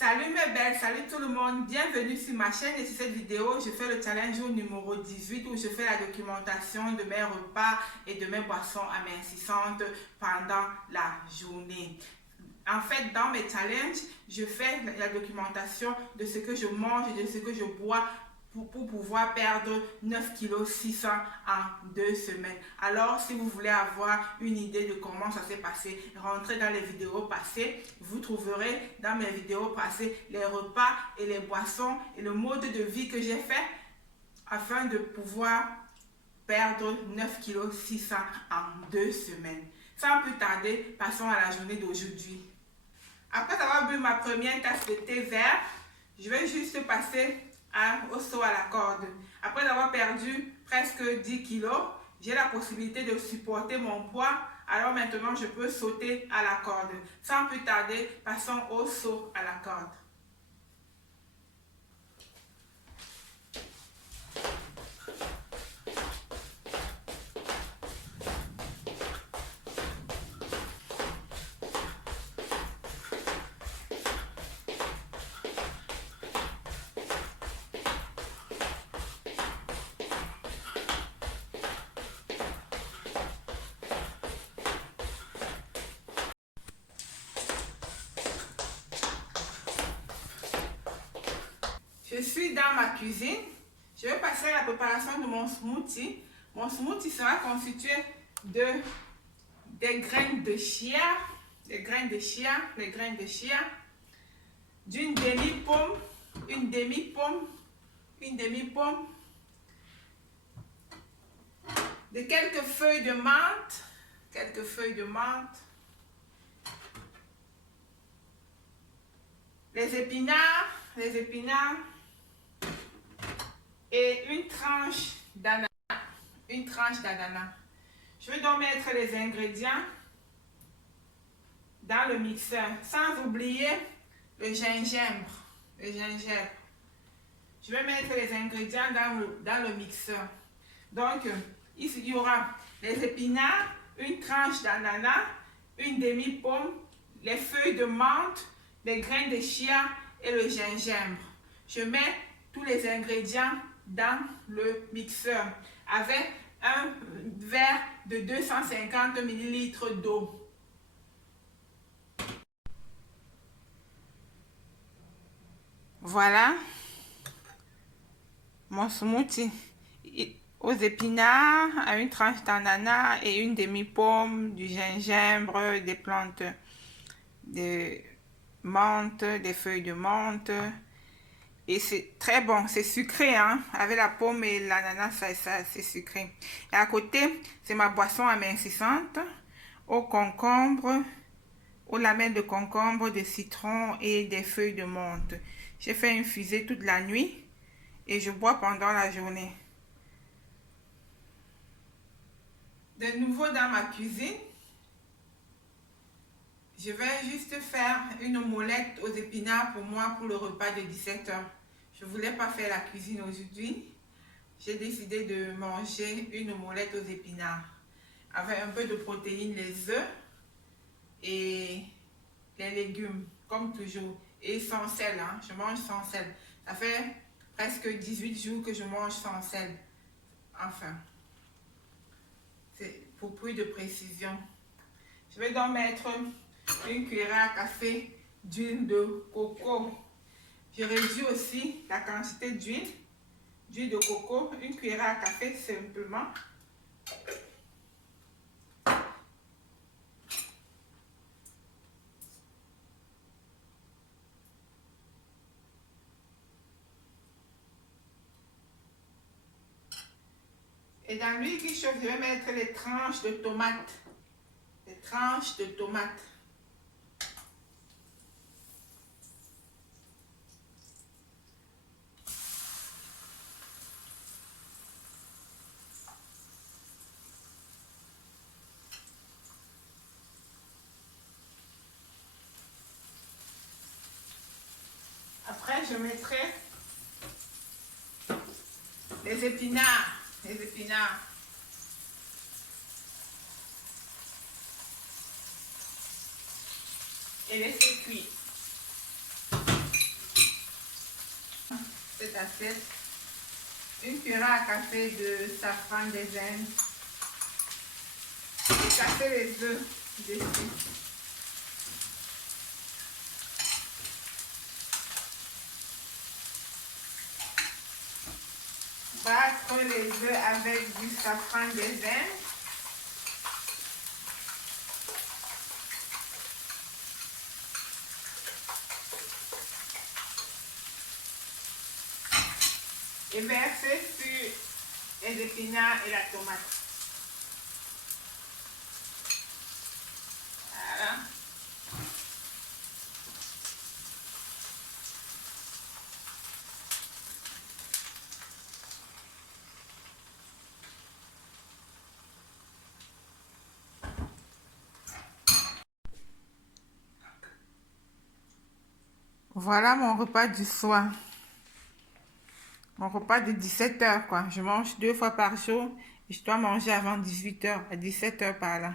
Salut mes belles, salut tout le monde, bienvenue sur ma chaîne et sur cette vidéo, je fais le challenge numéro 18 où je fais la documentation de mes repas et de mes boissons amincissantes pendant la journée. En fait, dans mes challenges, je fais la documentation de ce que je mange et de ce que je bois pour pouvoir perdre 9,6 kg en 2 semaines. Alors, si vous voulez avoir une idée de comment ça s'est passé, rentrez dans les vidéos passées. Vous trouverez dans mes vidéos passées les repas et les boissons et le mode de vie que j'ai fait afin de pouvoir perdre 9,6 kg en 2 semaines. Sans plus tarder, passons à la journée d'aujourd'hui. Après avoir bu ma première tasse de thé vert, je vais juste passer au saut à la corde. Après avoir perdu presque 10 kilos, j'ai la possibilité de supporter mon poids. Alors maintenant, je peux sauter à la corde. Sans plus tarder, passons au saut à la corde. Je suis dans ma cuisine. Je vais passer à la préparation de mon smoothie. Mon smoothie sera constitué des graines de chia, d'une demi-pomme, de quelques feuilles de menthe, les épinards, et une tranche d'ananas. Je vais donc mettre les ingrédients dans le mixeur, sans oublier le gingembre. Je vais mettre les ingrédients dans le mixeur. Donc, il y aura les épinards, une tranche d'ananas, une demi-pomme, les feuilles de menthe, les graines de chia et le gingembre. Je mets tous les ingrédients dans le mixeur avec un verre de 250 ml d'eau. Voilà mon smoothie aux épinards, à une tranche d'ananas et une demi-pomme, du gingembre, des plantes de menthe, des feuilles de menthe. Et c'est très bon, c'est sucré, hein? Avec la pomme et l'ananas, ça c'est sucré. Et à côté, c'est ma boisson amincissante au concombre, aux lamelles de concombre, de citron et des feuilles de menthe. J'ai fait infuser toute la nuit et je bois pendant la journée. De nouveau dans ma cuisine, je vais juste faire une omelette aux épinards pour moi pour le repas de 17 h. Je ne voulais pas faire la cuisine aujourd'hui. J'ai décidé de manger une omelette aux épinards avec un peu de protéines, les œufs et les légumes, comme toujours. Et sans sel, hein. Je mange sans sel. Ça fait presque 18 jours que je mange sans sel. Enfin, c'est pour plus de précision. Je vais donc mettre une cuillère à café d'huile de coco. Je réduis aussi la quantité d'huile de coco, une cuillère à café simplement. Et dans l'huile qui chauffe, je vais mettre les tranches de tomates. Après, je mettrai les épinards. Et laisser cuire. cette assiette une cuillère à café de safran des Indes. Et casser les œufs dessus. Battre les œufs avec du safran des Indes. Et verser sur les épinards et la tomate. Voilà. Voilà mon repas du soir. Mon repas de 17 h quoi. Je mange 2 fois par jour et je dois manger avant 18 h, à 17 h par là.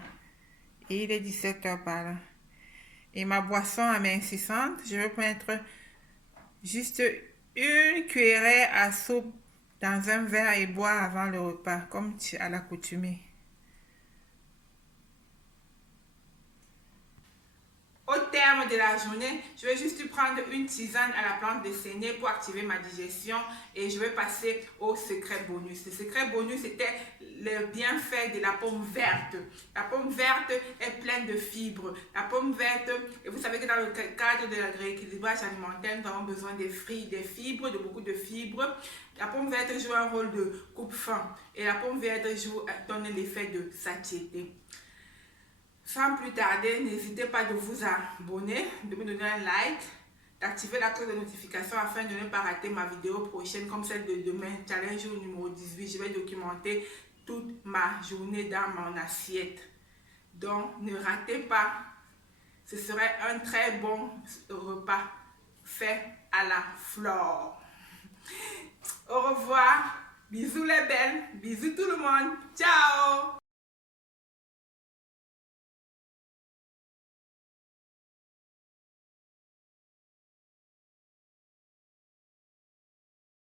Et il est 17 h par là. Et ma boisson amincissante, je vais mettre juste une cuillerée à soupe dans un verre et boire avant le repas, comme à l'accoutumée. Au terme de la journée, je vais juste prendre une tisane à la plante de séné pour activer ma digestion et je vais passer au secret bonus. Le secret bonus, c'était le bienfait de la pomme verte. La pomme verte est pleine de fibres. La pomme verte, et vous savez que dans le cadre de rééquilibrage alimentaire, nous avons besoin des fibres, de beaucoup de fibres. La pomme verte joue un rôle de coupe-faim et la pomme verte donne l'effet de satiété. Sans plus tarder, n'hésitez pas de vous abonner, de me donner un like, d'activer la cloche de notification afin de ne pas rater ma vidéo prochaine comme celle de demain, challenge numéro 18. Je vais documenter toute ma journée dans mon assiette. Donc, ne ratez pas. Ce serait un très bon repas fait à la flore. Au revoir. Bisous les belles. Bisous tout le monde. Ciao.